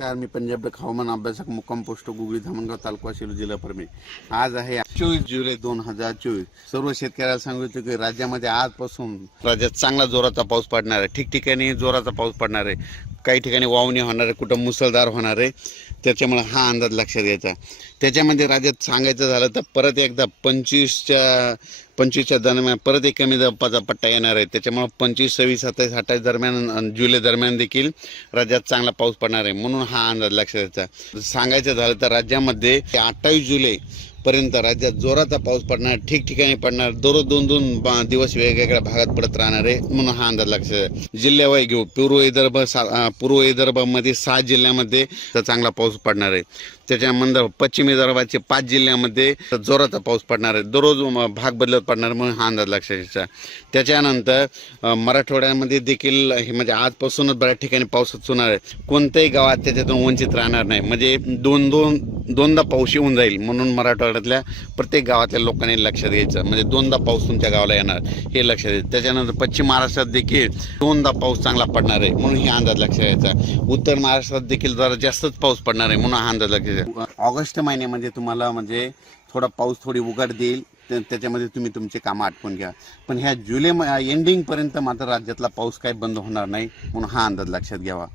नमस्कार मी पंजाब हवामान अभ्यासक मुक्काम पोस्ट गुगळी धामणगाव तालुका सेलू जिल्हा परमे आज आहे चोवीस जुलै दोन हजार चोवीस. सर्व शेतकऱ्याला सांगितलं की राज्यामध्ये आजपासून राज्यात चांगला जोराचा पाऊस पडणार आहे. ठिकठिकाणी जोराचा पाऊस पडणार आहे. काही ठिकाणी वावणी होणार आहे कुठं मुसळधार होणार आहे त्याच्यामुळे हा अंदाज लक्षात घ्यायचा त्याच्यामध्ये राज्यात सांगायचं झालं तर परत एकदा पंचवीसच्या पंचवीसच्या दरम्यान परत एक कमी दपाचा पट्टा येणार आहे. त्याच्यामुळं पंचवीस सव्वीस सत्तावीस अठ्ठावीस दरम्यान जुलै दरम्यान देखील राज्यात चांगला पाऊस पडणार आहे. म्हणून हा अंदाज लक्षात घ्यायचा सांगायचं झालं तर राज्यामध्ये अठ्ठावीस जुलै पर्यंत राज्यात जोराचा पाऊस पडणार ठिकठिकाणी पडणार. दररोज दोन दोन दिवस वेगवेगळ्या भागात पडत राहणार आहे म्हणून हा अंदाज लक्षात जिल्ह्यावर घेऊ. पूर्व विदर्भ सा- पूर्व विदर्भामध्ये सहा जिल्ह्यामध्ये तर चांगला पाऊस पडणार आहे. त्याच्यानंतर पश्चिम विदर्भाचे पाच जिल्ह्यामध्ये तर जोराचा पाऊस पडणार आहे. दररोज भाग बदलत पडणार म्हणून हा अंदाज लक्षात त्याच्यानंतर मराठवाड्यामध्ये देखील हे म्हणजे आजपासूनच बऱ्याच ठिकाणी पाऊस होणार आहे. कोणत्याही गावात त्याच्यातून वंचित राहणार नाही. म्हणजे दोन दोन दोनदा पाऊस येऊन जाईल म्हणून मराठवाड्यातल्या प्रत्येक गावातल्या लोकांनी लक्षात घ्यायचं म्हणजे दोनदा पाऊस तुमच्या गावाला येणार हे लक्षात घ्यायचं त्याच्यानंतर पश्चिम महाराष्ट्रात देखील दोनदा पाऊस चांगला पडणार आहे म्हणून हे अंदाज लक्षात घ्यायचा उत्तर महाराष्ट्रात देखील जरा जास्तच पाऊस पडणार आहे म्हणून हा अंदाज लक्षात घ्यायचा ऑगस्ट महिन्यामध्ये तुम्हाला म्हणजे थोडा पाऊस थोडी उघड देईल त्याच्यामध्ये तुम्ही तुमचे कामं आटपून घ्या. पण ह्या जुलै एंडिंगपर्यंत मात्र राज्यातला पाऊस काही बंद होणार नाही म्हणून हा अंदाज लक्षात घ्यावा.